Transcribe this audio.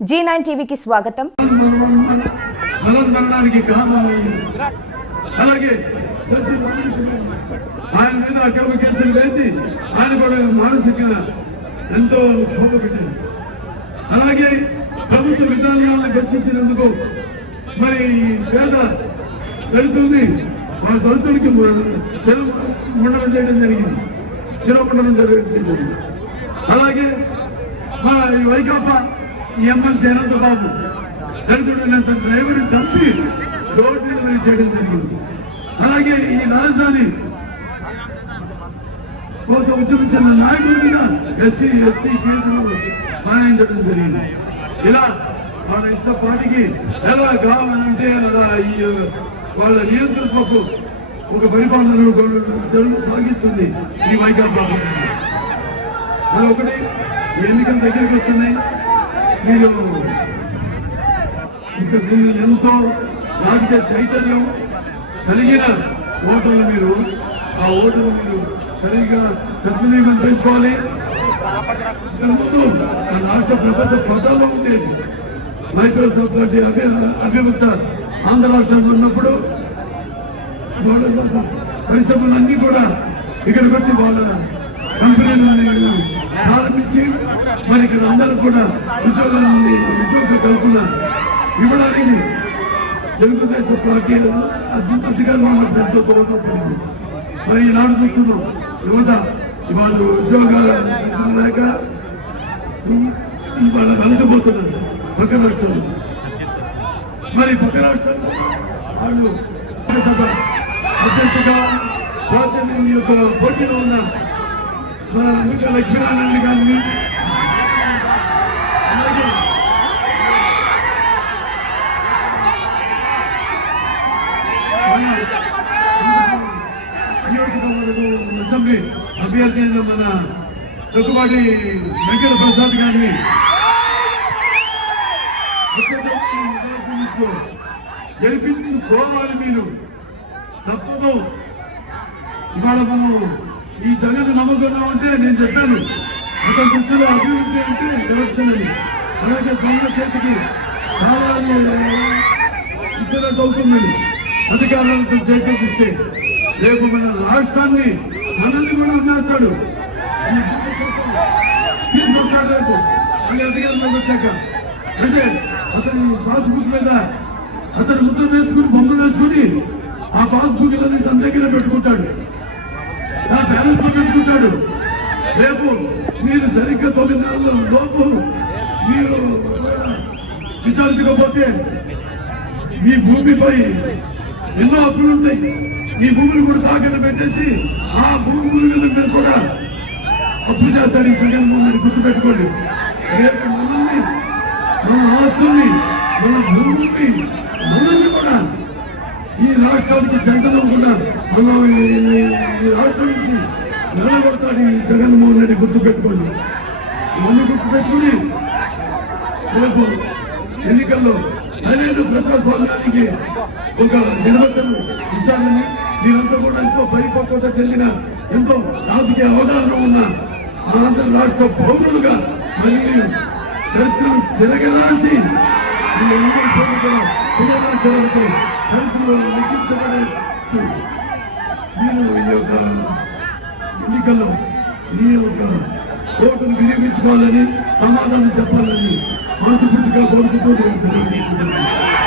G nine టీవీకి స్వాగతం. అలాగే ఆయన మీద అక్రమ కేసులు వేసి ఆయన కూడా మానసికంగా ఎంతో క్షోభ పెట్టారు. అలాగే ప్రభుత్వ విధానాలను దర్శించినందుకు మరి పేద దళితుల్ని వాళ్ళ దళితులకి శిర మండలం చేయడం జరిగింది. శిరోమండలం జరిగింది. అలాగే మా వైకాపా ఈ ఎమ్మెల్సీ అనంత బాబు దళితుడైన తన డ్రైవర్ని చంపి రోడ్డు మీద మరి చేయడం జరిగింది. అలాగే ఈ రాజధాని కోసం ఉద్యమించిన నాయకుడిగా ఎస్సీ ఎస్టీ కేసులు మాయించడం జరిగింది. ఇలా వాళ్ళ ఇష్ట పార్టీకి ఎలా కావాలంటే అలా ఈ వాళ్ళ నియంత్రణకు ఒక పరిపాలన సాగిస్తుంది ఈ వైకాపా ప్రభుత్వం. మరి ఒకటి ఎన్నికలు ఎన్నికల దగ్గరికి వస్తున్నాయి. మీరు ఇక్కడ దీన్ని ఎంతో రాజకీయ చైతన్యం కలిగిన ఓటర్లు మీరు ఆ ఓటర్లు మీరు సరిగ్గా సద్వినియోగం చేసుకోవాలి. ముందు మన రాష్ట్ర ప్రపంచ ప్రతాపం ఉండేది మైక్రోసాఫ్ట్ వంటి అభి అభివృద్ధ ఆంధ్ర రాష్ట్రంలో ఉన్నప్పుడు వాళ్ళ పరిశ్రమలన్నీ కూడా ఇక్కడికి వచ్చి వాళ్ళ కంపెనీలను ప్రారంభించి మరి ఇక్కడ అందరూ కూడా ఉద్యోగాన్ని ఉద్యోగ కల్పన ఇవ్వడానికి తెలుగుదేశం పార్టీ అధి- అధికారంలో ఉన్నప్పుడు ఎంతో దోహదపడింది మరి ఈనాడు చూస్తున్నాం. యువత వాళ్ళు ఉద్యోగాలు లేక వాళ్ళ కలిసిపోతున్నారు పక్క రాష్ట్రాలు. మరి పక్క రాష్ట్రాల్లో వాళ్ళు సభ ప్రాచీన యొక్క పోటీలో ఉన్న మన ముఖ్య లక్ష్మీనారాయణ గారిని అసెంబ్లీ అభ్యర్థి అయిన మన దగ్గుబాటి వెంకట ప్రసాద్ గారిని గెలిపించుకోవాలి మీరు. తప్పదు. ఇవాళ మనం ఈ జగన్ నమ్ముకున్నావు అంటే నేను చెప్పాను. అతని దృష్టిలో అభివృద్ధి అంటే ఎలక్షన్ అలాగే దొంగ చేతికి కావాలని ఇచ్చినట్టు అవుతుందని అధికారులతో చేకూరిస్తే రేపు మన రాష్ట్రాన్ని మనల్ని కూడా ఉన్నాడు తీసుకొస్తాడు రేపు. అని అధికారంలోకి వచ్చాక. అంటే అతను పాస్బుక్ మీద అతను ముద్ర వేసుకుని బొమ్మ వేసుకుని ఆ పాస్బుక్ తన దగ్గర పెట్టుకుంటాడు. నా బ్యాలెన్స్లో పెట్టుకుంటాడు రేపు మీరు సరిగ్గా తొమ్మిది నెలల లోపు మీరు విచారించకపోతే మీ భూమిపై ఎన్నో అప్పులు ఉంటాయి. ఈ భూమిని కూడా తాకట్టు పెట్టేసి ఆ భూమి మీద మీరు కూడా అప్పు చేస్తాడు ఈ జగన్మోహన్ గుర్తుపెట్టుకోండి. రేపు మనల్ని మన ఆస్తుల్ని మన భూమిని మనల్ని కూడా ఈ రాష్ట్రానికి చెందడం కూడా మనం ఈ- ఈ రాష్ట్రం నుంచి నిలబడతాడు ఈ జగన్మోహన్ రెడ్డి గుర్తు పెట్టుకోండి. ఇవన్నీ గుర్తు పెట్టుకుని రేపు ఎన్నికల్లో సరైన ప్రజాస్వామ్యానికి ఒక నిర్వచనం ఇస్తానని మీరంతా కూడా ఎంతో పరిపక్వత చెందిన ఎంతో రాజకీయ అవగాహన ఉన్న ఆంధ్ర రాష్ట్ర పౌరులుగా మళ్ళీ చరిత్రను తిరగలాంటి మీ అందరి పేరు కూడా శుభాకాంక్షలతో చరిత్రలో లిఖించబడే మీరు ఈ యొక్క ఎన్నికల్లో మీ యొక్క ఓటును వినియోగించుకోవాలని సమాధానం చెప్పాలని మనస్ఫూర్తిగా కోరుకుంటూ నేను